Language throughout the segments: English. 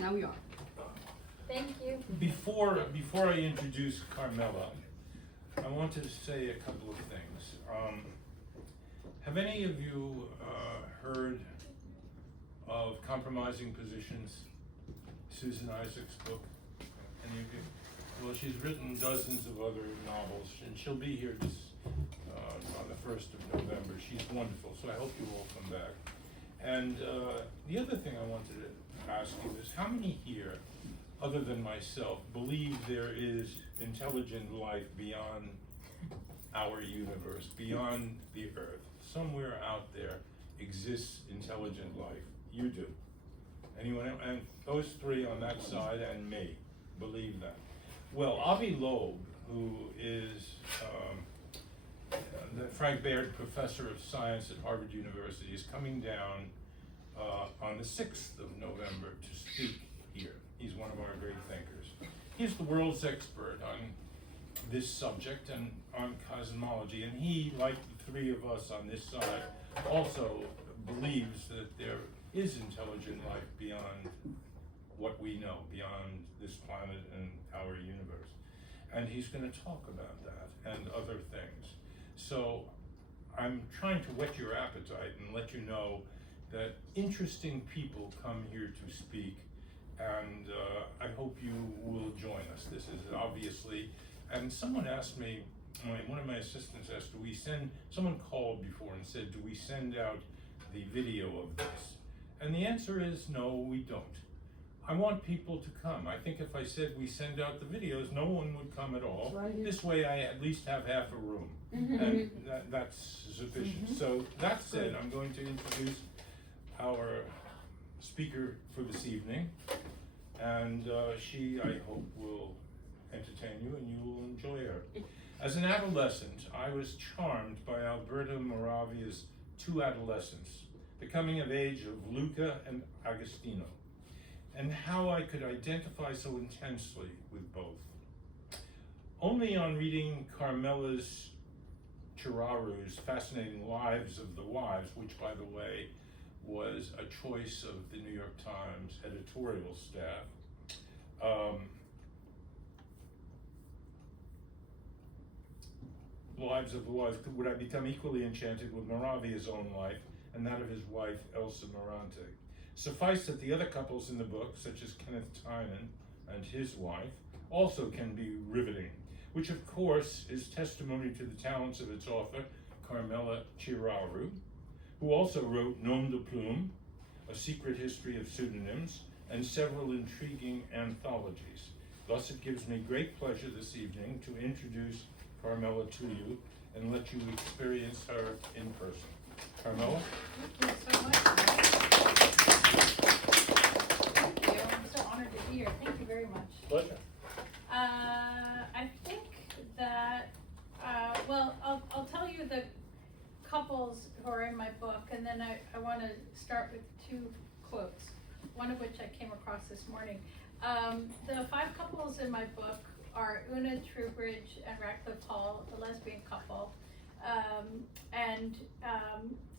Now we are. Thank you. Before I introduce Carmela, I wanted to say a couple of things. Have any of you heard of Compromising Positions, Susan Isaac's book? Any of you? Well, she's written dozens of other novels, and she'll be here this on the 1st of November. She's wonderful, so I hope you all come back. And the other thing I wanted to ask you is, how many here, other than myself, believe there is intelligent life beyond our universe, beyond the Earth? Somewhere out there exists intelligent life. You do. Anyone else? And those three on that side and me believe that. Well, Avi Loeb, who is the Frank Baird Professor of Science at Harvard University, is coming down on the 6th of November to speak here. He's one of our great thinkers. He's the world's expert on this subject and on cosmology, and he, like the three of us on this side, also believes that there is intelligent life beyond what we know, beyond this planet and our universe. And he's going to talk about that and other things. So I'm trying to whet your appetite and let you know that interesting people come here to speak, and I hope you will join us. This is obviously, and someone asked me, one of my assistants asked, someone called before and said, do we send out the video of this? And the answer is no, we don't. I want people to come. I think if I said we send out the videos, no one would come at all. Right. This way I at least have half a room, and that's sufficient. So that said, I'm going to introduce our speaker for this evening, and she, I hope, will entertain you and you will enjoy her. As an adolescent, I was charmed by Alberto Moravia's two adolescents, the coming of age of Luca and Agostino, and how I could identify so intensely with both. Only on reading Carmela's Ciuraru's fascinating Lives of the Wives, which, by the way, was a choice of the New York Times editorial staff, Lives of the Wives, would I become equally enchanted with Moravia's own life and that of his wife, Elsa Morante. Suffice that the other couples in the book, such as Kenneth Tynan and his wife, also can be riveting, which of course is testimony to the talents of its author, Carmela Ciuraru, who also wrote Nom de Plume, A Secret History of Pseudonyms, and several intriguing anthologies. Thus it gives me great pleasure this evening to introduce Carmela to you and let you experience her in person. Carmela? Thank you so much. Thank you. I'm so honored to be here. Thank you very much. Pleasure. I think that, well, I'll tell you the couples who are in my book, and then I want to start with two quotes, one of which I came across this morning. The five couples in my book are Una Trubridge and Ratcliffe Hall, the lesbian couple, and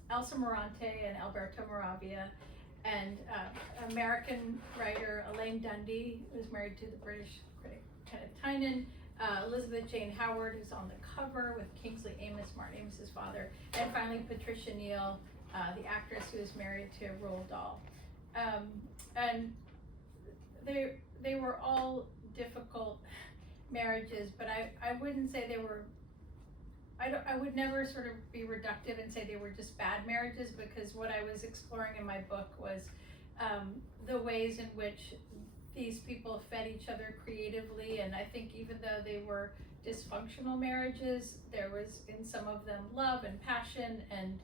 Elsa Morante and Alberto Moravia, and American writer Elaine Dundee, who's married to the British critic Kenneth Tynan, Elizabeth Jane Howard, who's on the cover with Kingsley Amis, Martin Amis's father, and finally Patricia Neal, the actress who is married to Roald Dahl. And they were all difficult marriages, but I wouldn't say they were, I would never sort of be reductive and say they were just bad marriages, because what I was exploring in my book was the ways in which these people fed each other creatively, and I think even though they were dysfunctional marriages, there was in some of them love and passion and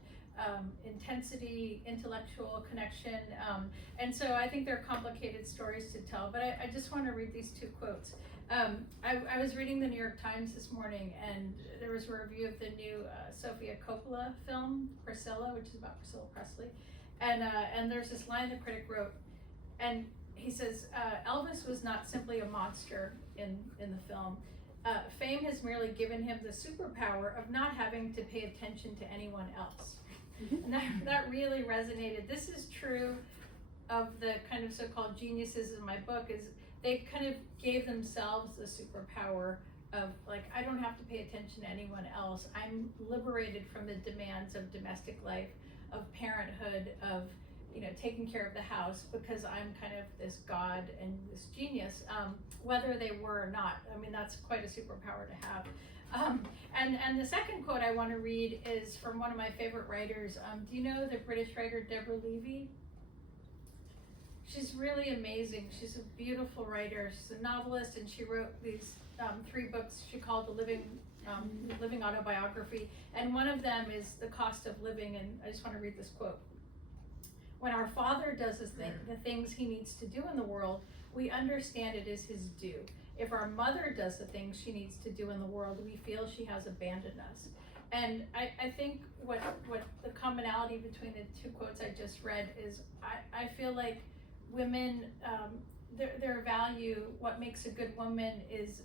intensity, intellectual connection, and so I think they're complicated stories to tell, but I just want to read these two quotes. I was reading the New York Times this morning, and there was a review of the new Sofia Coppola film, Priscilla, which is about Priscilla Presley, and there's this line the critic wrote, and he says, Elvis was not simply a monster in the film. Fame has merely given him the superpower of not having to pay attention to anyone else. And that really resonated. This is true of the kind of so-called geniuses in my book is they kind of gave themselves the superpower of like, I don't have to pay attention to anyone else. I'm liberated from the demands of domestic life, of parenthood, of, you know, taking care of the house, because I'm kind of this god and this genius, whether they were or not. I mean, that's quite a superpower to have. And the second quote I want to read is from one of my favorite writers. Do you know the British writer Deborah Levy? She's really amazing. She's a beautiful writer. She's a novelist, and she wrote these 3 books she called the Living Autobiography. And one of them is The Cost of Living. And I just want to read this quote. When our Father does the things he needs to do in the world, we understand it is his due. If our mother does the things she needs to do in the world, we feel she has abandoned us. And I think what the commonality between the 2 quotes I just read is I feel like women, their value, what makes a good woman is,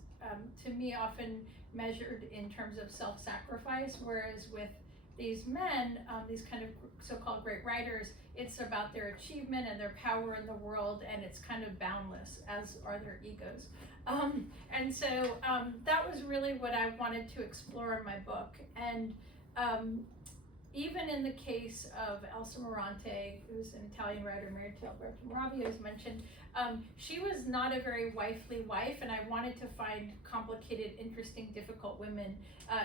to me, often measured in terms of self-sacrifice, whereas with these men, these kind of so-called great writers, it's about their achievement and their power in the world, and it's kind of boundless, as are their egos. And so that was really what I wanted to explore in my book. And even in the case of Elsa Morante, who's an Italian writer married to Alberto Moravia, as mentioned, she was not a very wifely wife, and I wanted to find complicated, interesting, difficult women.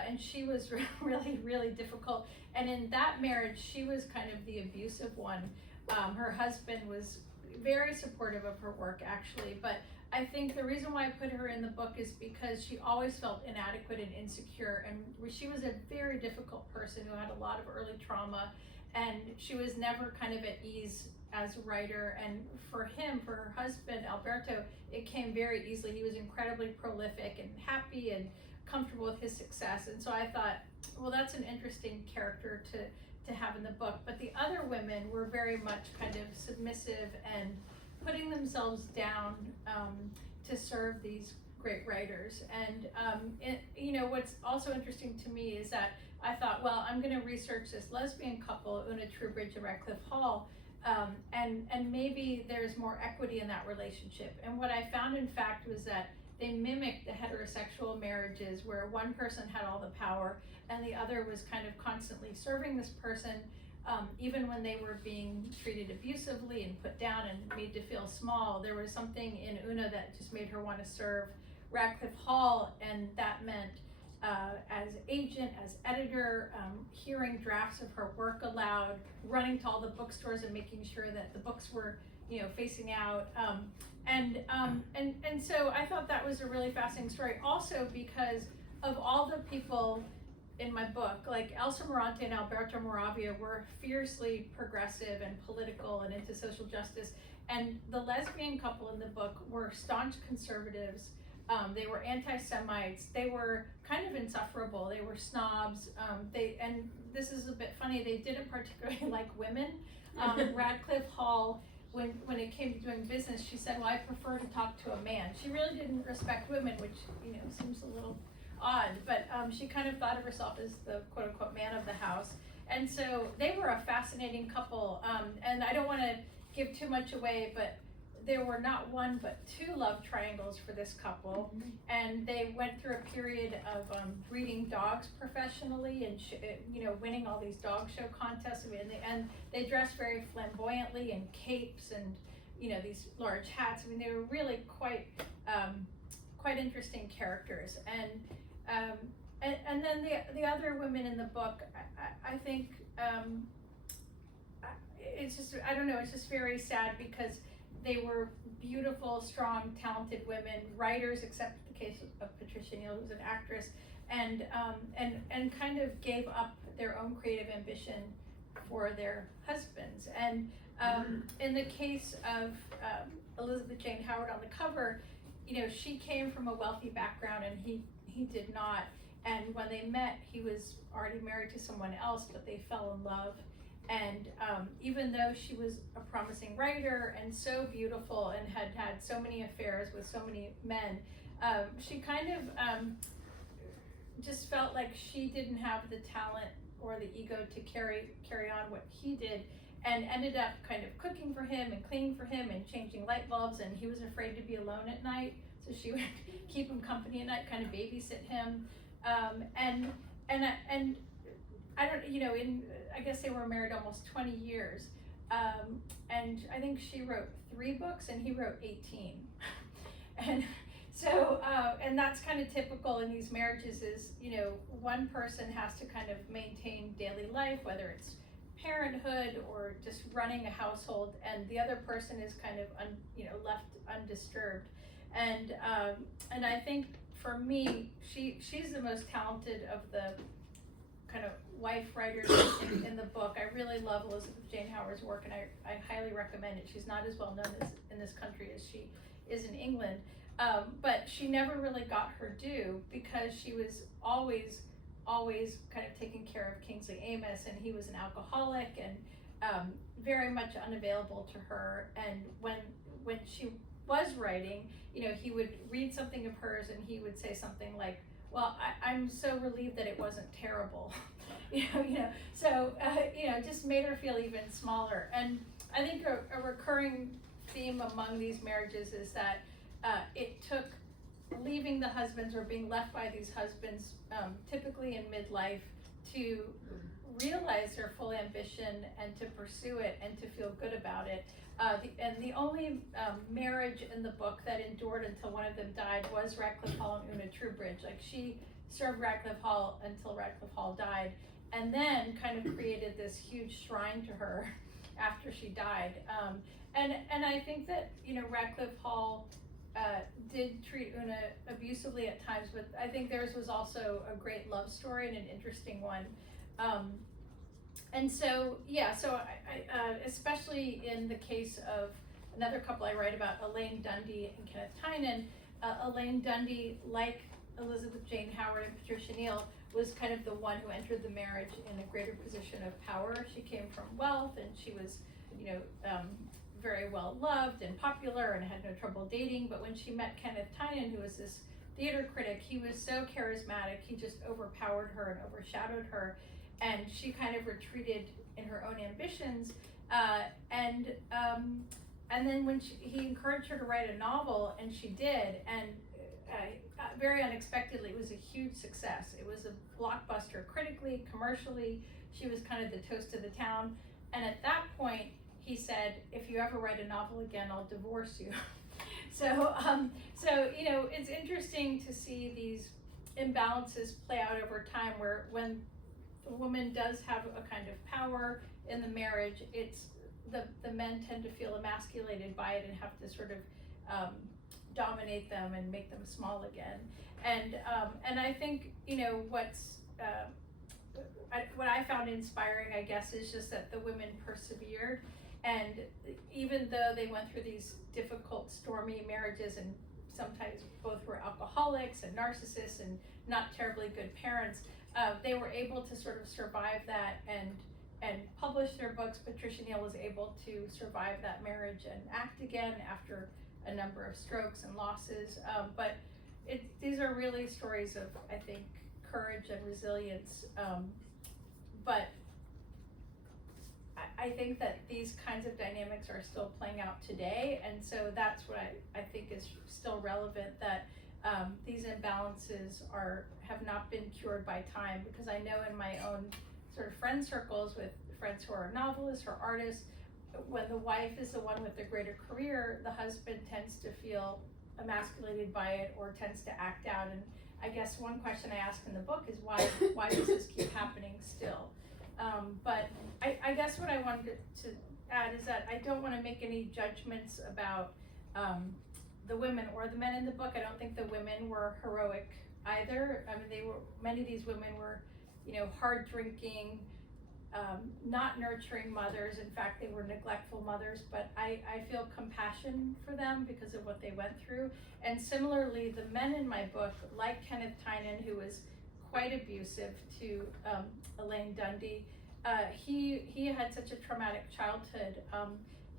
And she was really, really difficult. And in that marriage, she was kind of the abusive one. Her husband was very supportive of her work, actually, but I think the reason why I put her in the book is because she always felt inadequate and insecure, and she was a very difficult person who had a lot of early trauma, and she was never kind of at ease as a writer. And for her husband, Alberto, it came very easily. He was incredibly prolific and happy and comfortable with his success. And so I thought, well, that's an interesting character to have in the book. But the other women were very much kind of submissive and putting themselves down to serve these great writers. And you know, what's also interesting to me is that I thought, well, I'm going to research this lesbian couple, Una Trubridge and Radcliffe Hall, and maybe there's more equity in that relationship. And what I found, in fact, was that they mimicked the heterosexual marriages where one person had all the power and the other was kind of constantly serving this person, even when they were being treated abusively and put down and made to feel small. There was something in Una that just made her want to serve Radcliffe Hall, and that meant as agent, as editor, hearing drafts of her work aloud, running to all the bookstores and making sure that the books were, you know, facing out. And so I thought that was a really fascinating story, also because of all the people in my book, like Elsa Morante and Alberto Moravia were fiercely progressive and political and into social justice. And the lesbian couple in the book were staunch conservatives. They were anti-Semites. They were kind of insufferable. They were snobs. And this is a bit funny, they didn't particularly like women. Radcliffe Hall, when it came to doing business, she said, well, I prefer to talk to a man. She really didn't respect women, which, you know, seems a little odd, but she kind of thought of herself as the quote-unquote man of the house. And so they were a fascinating couple. And I don't want to give too much away, but there were not one but 2 love triangles for this couple. Mm-hmm. And they went through a period of breeding dogs professionally and you know, winning all these dog show contests. I mean, and they dressed very flamboyantly in capes and, you know, these large hats. I mean, they were really quite interesting characters. And then the other women in the book, I think it's just, I don't know, it's just very sad because they were beautiful, strong, talented women, writers, except the case of Patricia Neal, who was an actress, and kind of gave up their own creative ambition for their husbands. And in the case of Elizabeth Jane Howard on the cover, you know, she came from a wealthy background and he did not. And when they met, he was already married to someone else, but they fell in love. And even though she was a promising writer and so beautiful and had had so many affairs with so many men, she kind of just felt like she didn't have the talent or the ego to carry on what he did. and ended up kind of cooking for him and cleaning for him and changing light bulbs, and he was afraid to be alone at night, so she would keep him company at night, kind of babysit him. And I don't, you know, I guess they were married almost 20 years. And I think she wrote 3 books and he wrote 18. And so, and that's kind of typical in these marriages is, you know, one person has to kind of maintain daily life, whether it's parenthood or just running a household, and the other person is kind of, left undisturbed. And I think for me, she's the most talented of the kind of wife writers in the book. I really love Elizabeth Jane Howard's work, and I highly recommend it. She's not as well known in this country as she is in England, but she never really got her due because she was always kind of taking care of Kingsley Amis, and he was an alcoholic and very much unavailable to her. And when she was writing, you know, he would read something of hers and he would say something like, well, I'm so relieved that it wasn't terrible. So just made her feel even smaller. And I think a recurring theme among these marriages is that it took leaving the husbands or being left by these husbands, typically in midlife, to realize their full ambition and to pursue it and to feel good about it. The only marriage in the book that endured until one of them died was Ratcliffe Hall and Una Troubridge. Like, she served Ratcliffe Hall until Ratcliffe Hall died, and then kind of created this huge shrine to her after she died. And I think that, you know, Ratcliffe Hall did treat Una abusively at times, but I think theirs was also a great love story and an interesting one. And so, yeah, so I especially in the case of another couple I write about, Elaine Dundee and Kenneth Tynan, Elaine Dundee, like Elizabeth Jane Howard and Patricia Neal, was kind of the one who entered the marriage in a greater position of power. She came from wealth, and she was, very well loved and popular and had no trouble dating. But when she met Kenneth Tynan, who was this theater critic, he was so charismatic, he just overpowered her and overshadowed her. And she kind of retreated in her own ambitions, and then when he encouraged her to write a novel, and she did, and very unexpectedly, it was a huge success. It was a blockbuster critically, commercially. She was kind of the toast of the town, and at that point, he said, "If you ever write a novel again, I'll divorce you." So it's interesting to see these imbalances play out over time, where when the woman does have a kind of power in the marriage, it's the men tend to feel emasculated by it and have to sort of dominate them and make them small again. And I think, what I found inspiring, I guess, is just that the women persevered, and even though they went through these difficult, stormy marriages, and sometimes both were alcoholics and narcissists and not terribly good parents, they were able to sort of survive that and publish their books. Patricia Neal was able to survive that marriage and act again after a number of strokes and losses. But these are really stories of, I think, courage and resilience. But I think that these kinds of dynamics are still playing out today, and so that's what I think is still relevant, that these imbalances have not been cured by time, because I know in my own sort of friend circles with friends who are novelists or artists, when the wife is the one with the greater career, the husband tends to feel emasculated by it or tends to act out. And I guess one question I ask in the book is why does this keep happening still? But I guess what I wanted to add is that I don't want to make any judgments about the women or the men in the book. I don't think the women were heroic either. I mean, many of these women were, hard drinking, not nurturing mothers. In fact, they were neglectful mothers, but I feel compassion for them because of what they went through. And similarly, the men in my book, like Kenneth Tynan, who was quite abusive to Elaine Dundee, he had such a traumatic childhood.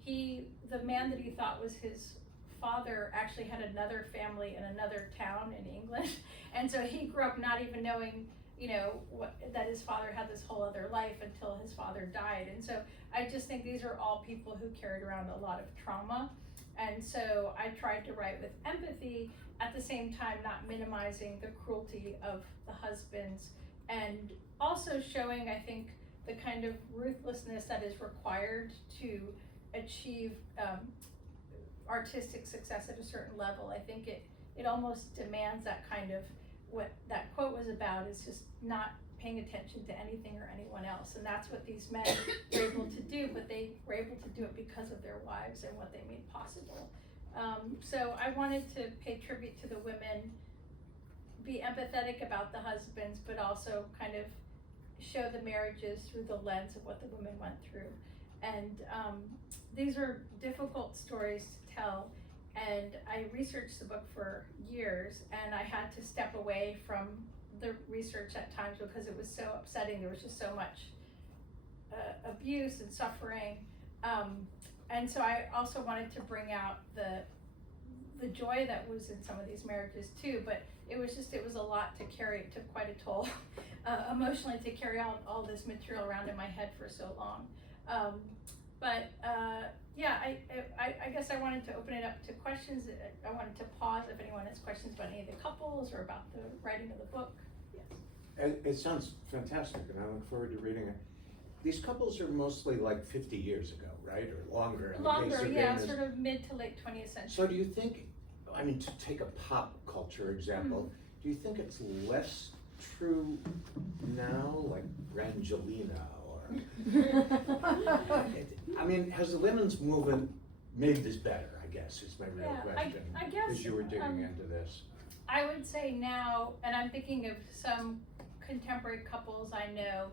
The man that he thought was his father actually had another family in another town in England, and so he grew up not even knowing, that his father had this whole other life until his father died. And so I just think these are all people who carried around a lot of trauma. And so I tried to write with empathy, at the same time not minimizing the cruelty of the husbands, and also showing, I think, the kind of ruthlessness that is required to achieve artistic success at a certain level. I think it almost demands that kind of, what that quote was about is just not paying attention to anything or anyone else. And that's what these men were able to do, but they were able to do it because of their wives and what they made possible. So I wanted to pay tribute to the women, be empathetic about the husbands, but also kind of show the marriages through the lens of what the women went through. And these are difficult stories to tell. And I researched the book for years, and I had to step away from the research at times because it was so upsetting. There was just so much abuse and suffering. And so I also wanted to bring out the joy that was in some of these marriages too, but it was a lot to carry. It took quite a toll emotionally to carry all this material around in my head for so long. Yeah, I guess I wanted to open it up to questions. I wanted to pause if anyone has questions about any of the couples or about the writing of the book. Yes. It sounds fantastic, and I look forward to reading it. These couples are mostly like 50 years ago, right, or longer? Longer, yeah, sort of mid to late 20th century. So do you think, I mean, to take a pop culture example, do you think it's less true now, like Brangelina, or, I mean, has the women's movement made this better, I guess, is my real question, I guess, as you were digging into this? I would say now, and I'm thinking of some contemporary couples I know,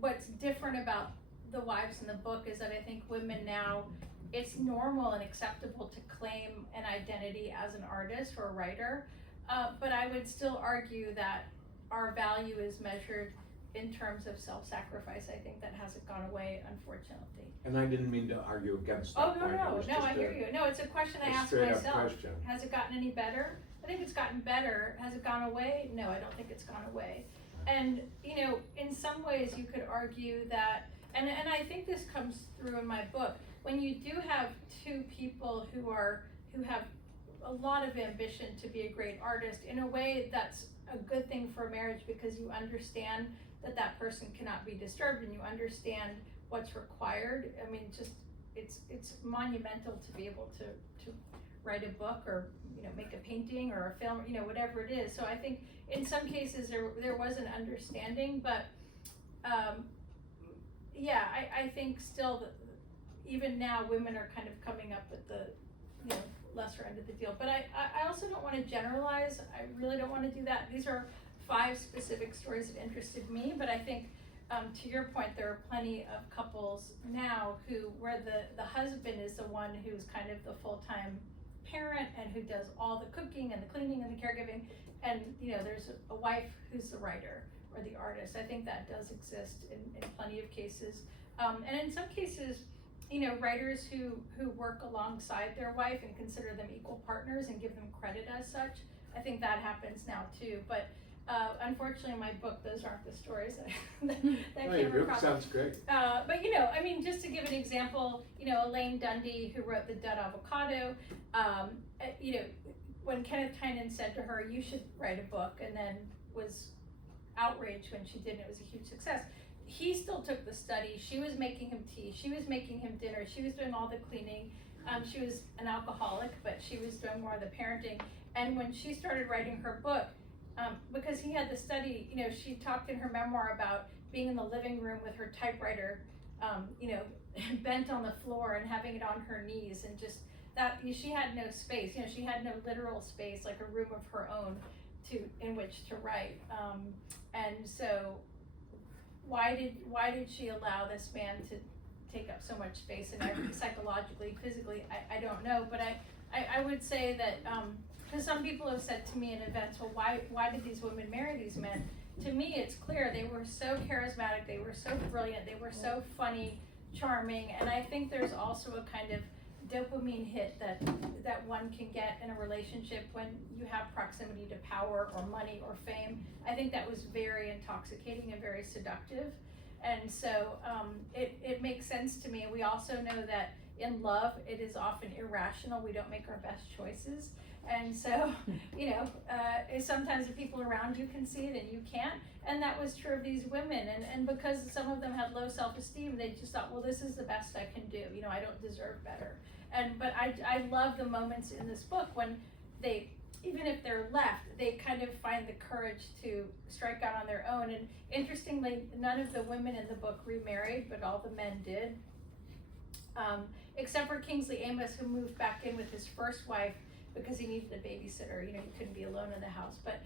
what's different about the wives in the book is that I think women now, it's normal and acceptable to claim an identity as an artist or a writer, but I would still argue that our value is measured in terms of self-sacrifice. I think that hasn't gone away, unfortunately. And I didn't mean to argue against that point. No, I hear you. No, it's a question I ask myself. Question. Has it gotten any better? I think it's gotten better. Has it gone away? No, I don't think it's gone away. And, in some ways you could argue that, and I think this comes through in my book, when you do have two people who have a lot of ambition to be a great artist, in a way that's a good thing for a marriage, because you understand that person cannot be disturbed, and you understand what's required. I mean, just it's monumental to be able to write a book, or make a painting or a film, whatever it is. So I think in some cases there was an understanding, but I think still that even now women are kind of coming up with the lesser end of the deal. But I also don't want to generalize. I really don't want to do that. These are 5 specific stories that interested me, but I think to your point, there are plenty of couples now where the husband is the one who's kind of the full-time parent and who does all the cooking and the cleaning and the caregiving, and there's a wife who's the writer or the artist. I think that does exist in plenty of cases, and in some cases writers who work alongside their wife and consider them equal partners and give them credit as such. I think that happens now too, but unfortunately in my book those aren't the stories that came across. Sounds great. But I mean, just to give an example, Elaine Dundee, who wrote The Dead Avocado, when Kenneth Tynan said to her, "You should write a book," and then was outraged when she didn't, it was a huge success. He still took the study. She was making him tea. She was making him dinner. She was doing all the cleaning. She was an alcoholic, but she was doing more of the parenting. And when she started writing her book, because he had the study, she talked in her memoir about being in the living room with her typewriter, bent on the floor and having it on her knees, and just that she had no space. She had no literal space, like a room of her own in which to write. And so why did she allow this man to take up so much space, and psychologically, physically, I don't know, but I would say that because some people have said to me in events, well, why did these women marry these men? To me, it's clear they were so charismatic, they were so brilliant, they were so funny, charming, and I think there's also a kind of dopamine hit that one can get in a relationship when you have proximity to power or money or fame. I think that was very intoxicating and very seductive. And so it makes sense to me. We also know that in love, it is often irrational. We don't make our best choices. And so, sometimes the people around you can see it and you can't. And that was true of these women. And because some of them had low self-esteem, they just thought, well, this is the best I can do. I don't deserve better. But I love the moments in this book when they, even if they're left, they kind of find the courage to strike out on their own. And interestingly, none of the women in the book remarried, but all the men did. Except for Kingsley Amis, who moved back in with his first wife because he needed a babysitter. He couldn't be alone in the house. But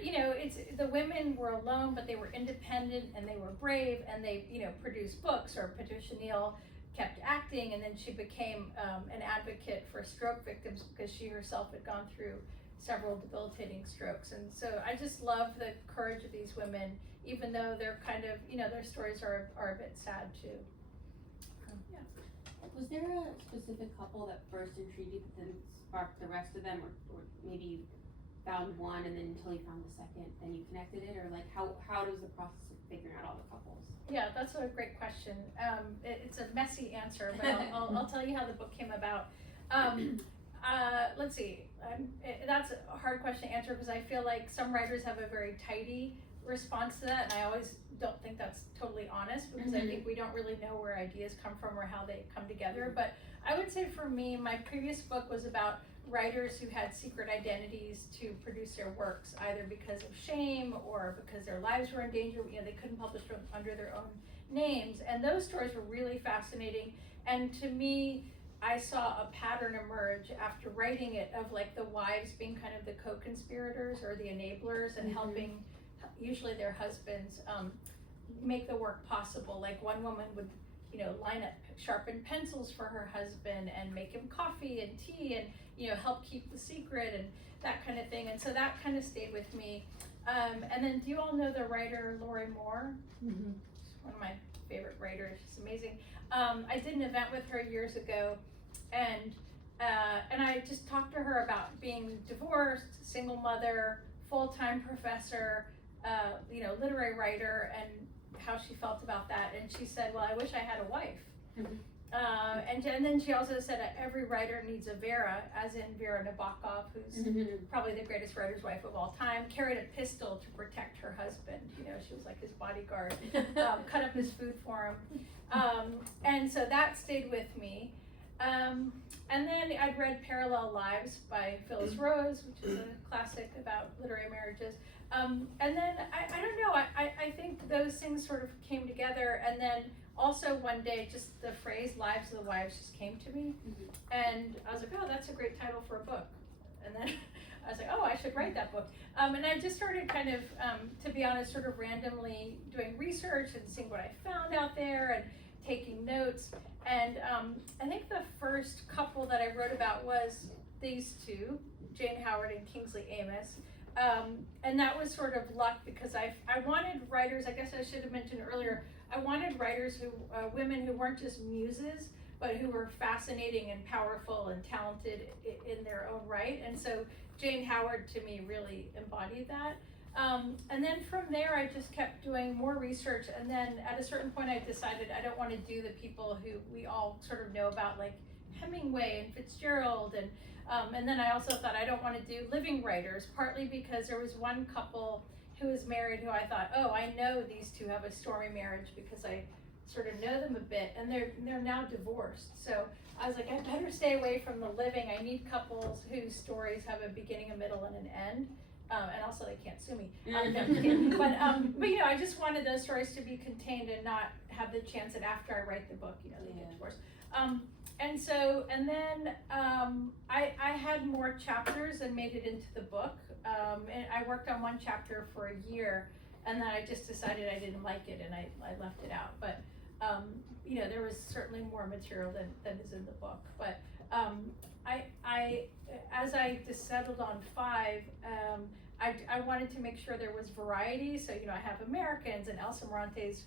it's the women were alone, but they were independent and they were brave, and they produced books. Or Patricia Neal kept acting, and then she became an advocate for stroke victims because she herself had gone through several debilitating strokes. And so I just love the courage of these women, even though they're kind of their stories are a bit sad too. Was there a specific couple that first intrigued you, then sparked the rest of them, or maybe you found one and then until you found the second, then you connected it, or like how does the process of figuring out all the couples? Yeah, that's a great question. It's a messy answer, but I'll tell you how the book came about. Let's see. That's a hard question to answer because I feel like some writers have a very tidy response to that, and I always don't think that's totally honest because I think we don't really know where ideas come from or how they come together. But I would say for me, my previous book was about writers who had secret identities to produce their works, either because of shame or because their lives were in danger. They couldn't publish under their own names, and those stories were really fascinating. And to me, I saw a pattern emerge after writing it of like the wives being kind of the co-conspirators or the enablers and helping usually their husbands make the work possible. Like one woman would line up sharpened pencils for her husband and make him coffee and tea and help keep the secret and that kind of thing. And so that kind of stayed with me. And then do you all know the writer Lori Moore? Mm-hmm. She's one of my favorite writers. She's amazing. I did an event with her years ago, and I just talked to her about being divorced, single mother, full-time professor, literary writer, and how she felt about that. And she said, well, I wish I had a wife. And then she also said every writer needs a Vera, as in Vera Nabokov, who's probably the greatest writer's wife of all time, carried a pistol to protect her husband. She was like his bodyguard, cut up his food for him. And so that stayed with me. And then I'd read Parallel Lives by Phyllis Rose, which is a classic about literary marriages. And then I don't know, I think those things sort of came together, and then also one day just the phrase Lives of the Wives just came to me, and I was like, oh, that's a great title for a book. And then I was like, oh, I should write that book. And I just started kind of, to be honest, sort of randomly doing research and seeing what I found out there and taking notes. And I think the first couple that I wrote about was these two, Jane Howard and Kingsley Amis. And that was sort of luck because I wanted writers, I guess I should have mentioned earlier, I wanted writers who, women who weren't just muses, but who were fascinating and powerful and talented in their own right. And so Jane Howard to me really embodied that. And then from there I just kept doing more research, and then at a certain point I decided I don't want to do the people who we all sort of know about, like Hemingway and Fitzgerald, and then I also thought I don't want to do living writers, partly because there was one couple who was married who I thought, oh, I know these two have a stormy marriage because I sort of know them a bit, and they're now divorced. So I was like, I better stay away from the living. I need couples whose stories have a beginning, a middle, and an end. And also they can't sue me. But I just wanted those stories to be contained and not have the chance that after I write the book, they get divorced. And then I had more chapters and made it into the book. And I worked on one chapter for a year, and then I just decided I didn't like it and I left it out. But there was certainly more material than is in the book. But as I just settled on 5, I wanted to make sure there was variety. So I have Americans and Elsa Morante's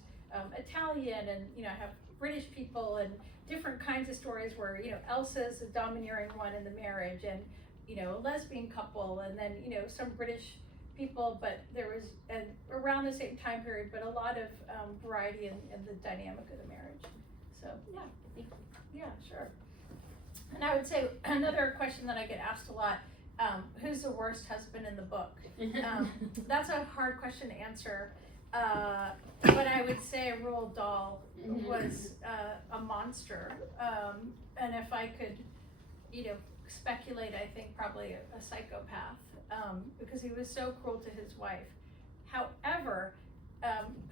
Italian, and I have British people and different kinds of stories where, you know, Elsa's the domineering one in the marriage, and, you know, a lesbian couple, and then, you know, some British people, but there was, and around the same time period, but a lot of variety in the dynamic of the marriage. So, yeah. Thank you. Yeah, sure. And I would say another question that I get asked a lot, who's the worst husband in the book? That's a hard question to answer. But I would say Roald Dahl was a monster. And if I could, you know, speculate, I think probably a psychopath, because he was so cruel to his wife. However,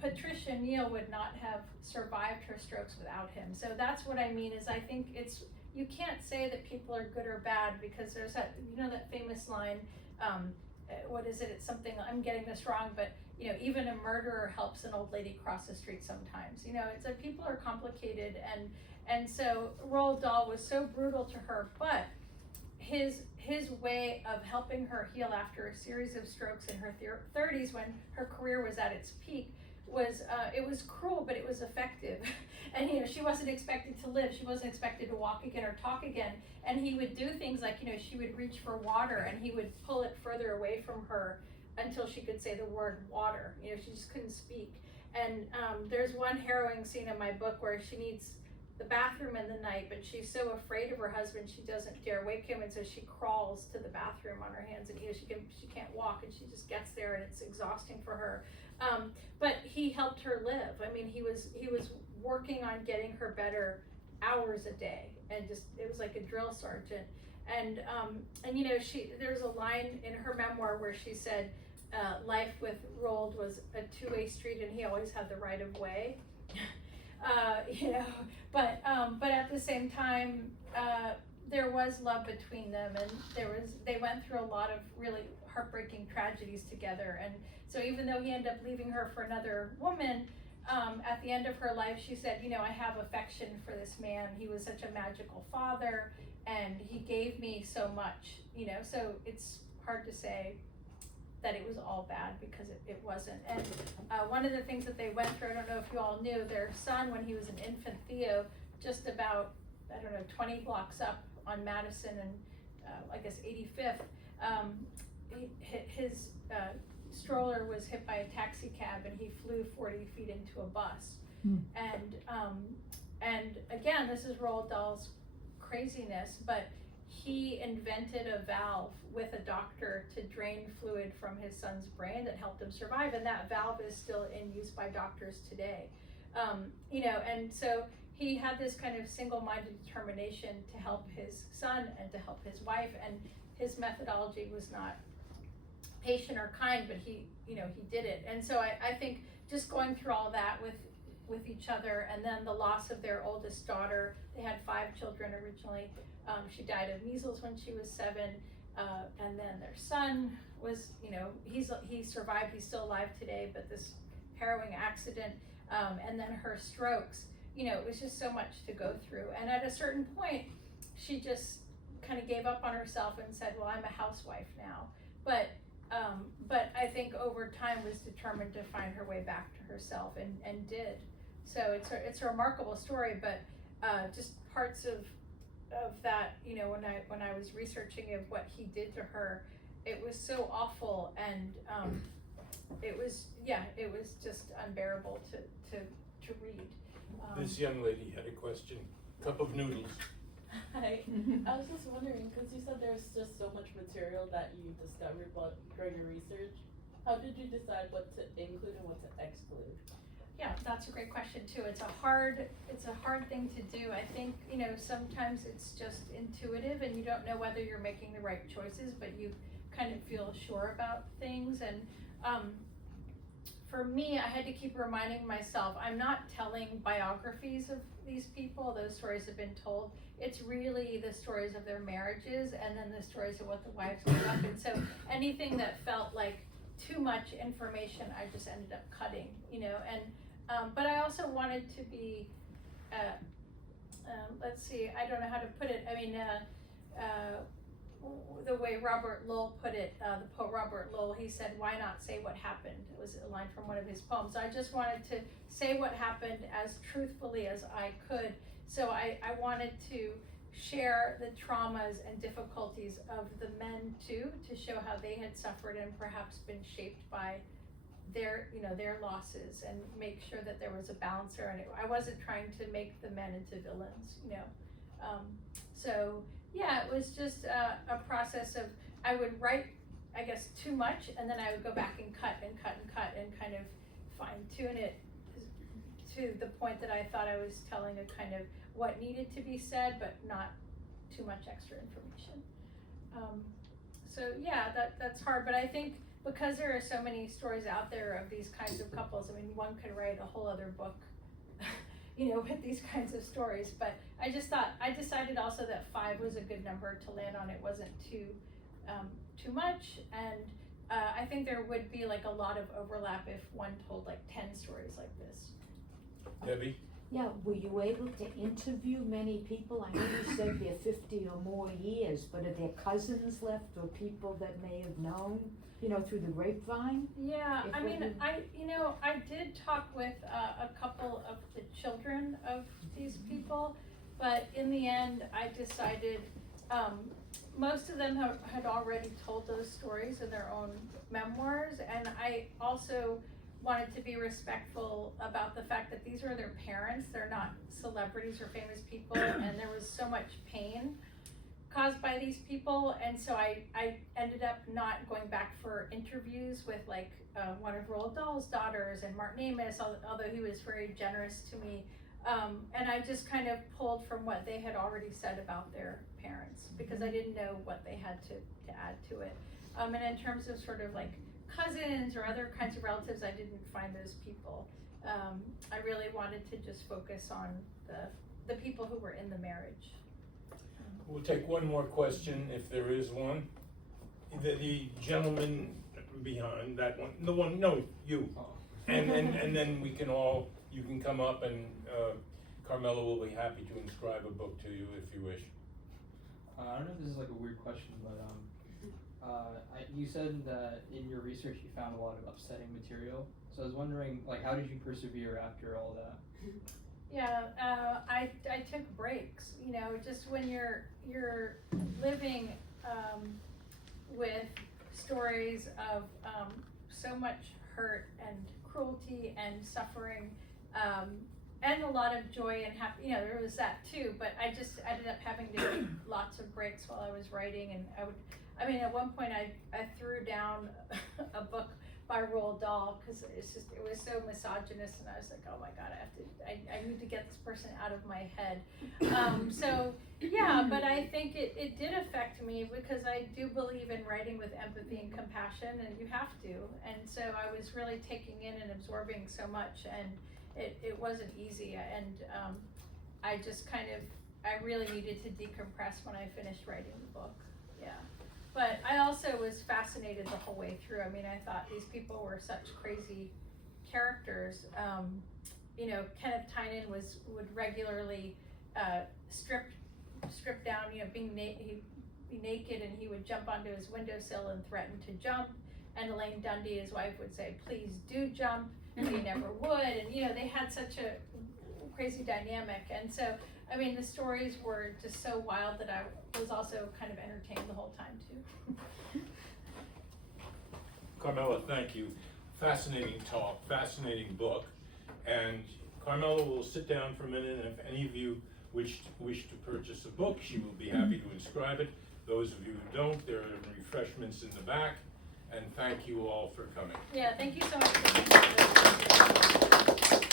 Patricia Neal would not have survived her strokes without him. So that's what I mean, is I think it's, you can't say that people are good or bad, because there's that, you know, that famous line, what is it? It's something, I'm getting this wrong, but, you know, even a murderer helps an old lady cross the street sometimes. You know, it's that people are complicated, and so Roald Dahl was so brutal to her, but his way of helping her heal after a series of strokes in her 30s, when her career was at its peak, was it was cruel, but it was effective. And, you know, she wasn't expected to live, she wasn't expected to walk again or talk again, and he would do things like, you know, she would reach for water and he would pull it further away from her until she could say the word water. You know, she just couldn't speak. And there's one harrowing scene in my book where she needs the bathroom in the night, but she's so afraid of her husband she doesn't dare wake him, and so she crawls to the bathroom on her hands and knees. She can't walk, and she just gets there, and it's exhausting for her. But he helped her live. I mean, he was working on getting her better hours a day, and just, it was like a drill sergeant. And you know, there's a line in her memoir where she said, life with Roald was a two-way street, and he always had the right of way. You know, but at the same time, there was love between them, and they went through a lot of really heartbreaking tragedies together. And so even though he ended up leaving her for another woman, at the end of her life, she said, you know, I have affection for this man. He was such a magical father, and he gave me so much, you know, so it's hard to say that it was all bad, because it wasn't. And one of the things that they went through, I don't know if you all knew, their son, when he was an infant, Theo, just about, 20 blocks up on Madison and I guess 85th, his stroller was hit by a taxi cab, and he flew 40 feet into a bus. And again, this is Roald Dahl's craziness, but he invented a valve with a doctor to drain fluid from his son's brain that helped him survive, and that valve is still in use by doctors today. You know, and so he had this kind of single-minded determination to help his son and to help his wife, and his methodology was not patient or kind, but he, you know, he did it. And so I think just going through all that with each other, and then the loss of their oldest daughter, they had 5 children originally. She died of measles when she was 7, and then their son was, you know, he survived, he's still alive today, but this harrowing accident, and then her strokes, you know, it was just so much to go through. And at a certain point, she just kind of gave up on herself and said, well, I'm a housewife now. But I think over time was determined to find her way back to herself, and did. So it's a remarkable story, but just parts of that, you know, when I was researching of what he did to her, it was so awful, and it was just unbearable to read. This young lady had a question. Cup of noodles. Hi. I was just wondering, because you said there's just so much material that you discovered during your research. How did you decide what to include and what to exclude? Yeah, that's a great question too. It's a hard thing to do. I think, you know, sometimes it's just intuitive, and you don't know whether you're making the right choices, but you kind of feel sure about things. And for me, I had to keep reminding myself, I'm not telling biographies of these people. Those stories have been told. It's really the stories of their marriages, and then the stories of what the wives gave up. And so anything that felt like too much information, I just ended up cutting, you know. And but I also wanted to be, let's see, I don't know how to put it. I mean, the way Robert Lowell put it, the poet Robert Lowell, he said, "Why not say what happened?" It was a line from one of his poems. I just wanted to say what happened as truthfully as I could. So I wanted to share the traumas and difficulties of the men too, to show how they had suffered and perhaps been shaped by their, their losses, and make sure that there was a balance there. And I wasn't trying to make the men into villains, So yeah, it was just a process of, I would write, I guess, too much, and then I would go back and cut and cut and cut and kind of fine tune it to the point that I thought I was telling a kind of what needed to be said, but not too much extra information. So yeah, that's hard, but I think because there are so many stories out there of these kinds of couples, I mean, one could write a whole other book, with these kinds of stories, but I decided also that 5 was a good number to land on. It wasn't too much, and I think there would be like a lot of overlap if one told like 10 stories like this. Debbie? Yeah, were you able to interview many people? I know you said they're 50 or more years, but are there cousins left or people that may have known, through the grapevine? Yeah, If I we mean, could- I did talk with a couple of the children of these people, but in the end, I decided, most of them had already told those stories in their own memoirs, and I also wanted to be respectful about the fact that these are their parents, they're not celebrities or famous people, and there was so much pain caused by these people, and so I ended up not going back for interviews with like one of Roald Dahl's daughters and Martin Amis, although he was very generous to me, and I just kind of pulled from what they had already said about their parents, because I didn't know what they had to add to it, and in terms of sort of like cousins or other kinds of relatives, I didn't find those people. I really wanted to just focus on the people who were in the marriage. We'll take one more question, if there is one. The gentleman behind that one, no, you. And then we can you can come up, and Carmela will be happy to inscribe a book to you if you wish. I don't know if this is like a weird question, but you said that in your research you found a lot of upsetting material. So I was wondering, like, how did you persevere after all that? Yeah, I took breaks, just when you're living with stories of so much hurt and cruelty and suffering, and a lot of joy and happy, there was that too, but I just ended up having to take lots of breaks while I was writing, and at one point I threw down a book by Roald Dahl, because it was so misogynist, and I was like, oh my God, I need to get this person out of my head. So yeah, but I think it did affect me, because I do believe in writing with empathy and compassion, and you have to. And so I was really taking in and absorbing so much, and it wasn't easy. And I just I really needed to decompress when I finished writing the book. Yeah. But I also was fascinated the whole way through. I mean, I thought these people were such crazy characters. Kenneth Tynan would regularly strip down, he'd be naked, and he would jump onto his windowsill and threaten to jump. And Elaine Dundee, his wife, would say, "Please do jump," and he never would. And they had such a crazy dynamic. And so, I mean, the stories were just so wild that I was also kind of entertained the whole time too. Carmela, thank you. Fascinating talk, fascinating book. And Carmela will sit down for a minute, and if any of you wish to purchase a book, she will be happy to inscribe it. Those of you who don't, there are refreshments in the back. And thank you all for coming. Yeah, thank you so much.